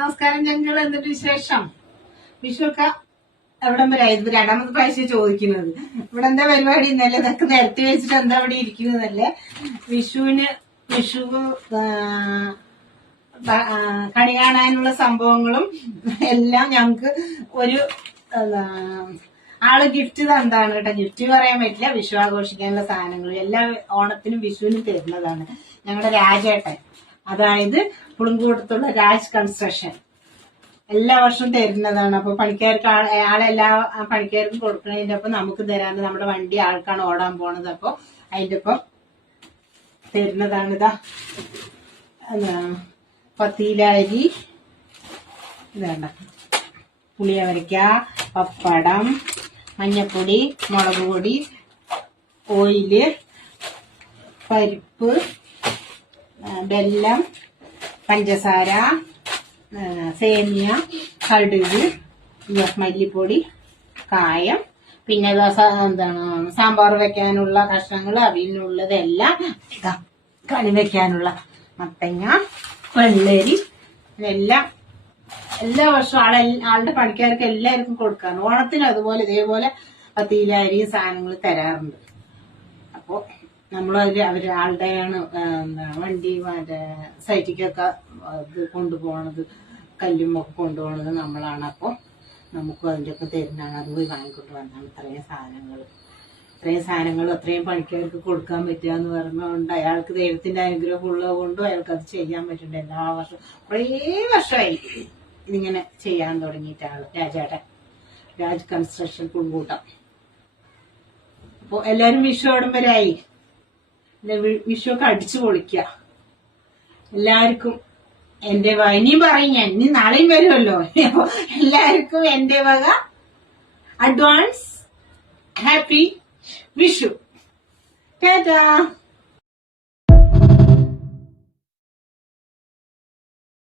നമസ്കാരം ഞങ്ങൾ. എന്നിട്ട് വിശേഷം? വിഷുവൊക്കെ എവിടം വരെ ആയത്? രണ്ടാമത്തെ പ്രാവശ്യം ചോദിക്കുന്നത്. ഇവിടെ എന്താ പരിപാടി? ഇന്നലെ ഇതൊക്കെ നിരത്തി വെച്ചിട്ട് എന്താ ഇവിടെ ഇരിക്കുന്നതല്ലേ? വിഷു കണി കാണാനുള്ള സംഭവങ്ങളും എല്ലാം ഞങ്ങക്ക് ഒരു ആള് ഗിഫ്റ്റ് തന്നതാണ് കേട്ടോ. ഗിഫ്റ്റ് പറയാൻ പറ്റില്ല, വിഷു ആഘോഷിക്കാനുള്ള സാധനങ്ങൾ എല്ലാ ഓണത്തിനും വിഷുവിനും തരുന്നതാണ് ഞങ്ങളുടെ രാജേട്ടൻ. അതായത് പുളിങ്കൂടത്തുള്ള രാജ് കൺസ്ട്രക്ഷൻ എല്ലാ വർഷവും തരുന്നതാണ്. അപ്പൊ പണിക്കാർക്ക് ആളെല്ലാ പണിക്കാർക്കും കൊടുക്കുന്നതിന്റെ ഒപ്പം നമുക്ക് തരാണ്ട് നമ്മുടെ വണ്ടി ആൾക്കാണ് ഓടാൻ പോണത്. അപ്പൊ അതിന്റെ ഒപ്പം തരുന്നതാണ്. ഇതാ പത്തിയിലരി, ഇതാണ്ട പുളിയവരയ്ക്ക, പപ്പടം, മഞ്ഞപ്പൊടി, മുളക് പൊടി, ഓയില്, പരിപ്പ്, വെല്ലം, പഞ്ചസാര, സേമിയ, കടുക്, മല്ലിപ്പൊടി, കായം, പിന്നെ എന്താണ് സാമ്പാർ വെക്കാനുള്ള കഷ്ണങ്ങൾ, അവിയലിനുള്ളതെല്ലാം, കണി വെക്കാനുള്ള മത്തങ്ങ, വെള്ളരി, ഇതെല്ലാം എല്ലാ വർഷവും ആളുടെ പണിക്കാർക്ക് എല്ലാവർക്കും കൊടുക്കാറുണ്ട്. ഓണത്തിന് അതുപോലെ ഇതേപോലെ പത്തിയിലരി സാധനങ്ങൾ തരാറുണ്ട്. അപ്പോ അവര് ആളുടെയാണ് വണ്ടി മറ്റേ സൈറ്റിക്കൊക്കെ ഇത് കൊണ്ടുപോകണത്, കല്ലും ഒക്കെ കൊണ്ടുപോകണത് നമ്മളാണ്. അപ്പോൾ നമുക്കും അതിൻ്റെ ഒക്കെ തരുന്നതാണ്. അത് പോയി വാങ്ങിക്കൊണ്ട് വന്നാണ് ഇത്രയും സാധനങ്ങൾ അത്രയും പണിക്കാർക്ക് കൊടുക്കാൻ പറ്റുക എന്ന് പറഞ്ഞുകൊണ്ട് അയാൾക്ക് ദൈവത്തിന്റെ അനുഗ്രഹം ഉള്ളത് കൊണ്ടും അയാൾക്ക് അത് ചെയ്യാൻ പറ്റുന്നുണ്ട്. എല്ലാ വർഷവും കുറേ വർഷമായി ഇതിങ്ങനെ ചെയ്യാൻ തുടങ്ങിയിട്ട് ആള് രാജേട്ടൻ, രാജ് കൺസ്ട്രക്ഷൻ പുൽക്കൂട്ടം. അപ്പൊ എല്ലാരും വിഷു ഓടുമ്പോഴായി വിഷുവൊക്കെ അടിച്ചു പൊളിക്കുക. എല്ലാവർക്കും എന്റെ വക, ഇനിയും പറയും ഞാൻ, ഇനി നാളെയും വരുമല്ലോ. അപ്പൊ എല്ലാവർക്കും എന്റെ വക അഡ്വാൻസ് ഹാപ്പി വിഷു. ടാറ്റാ.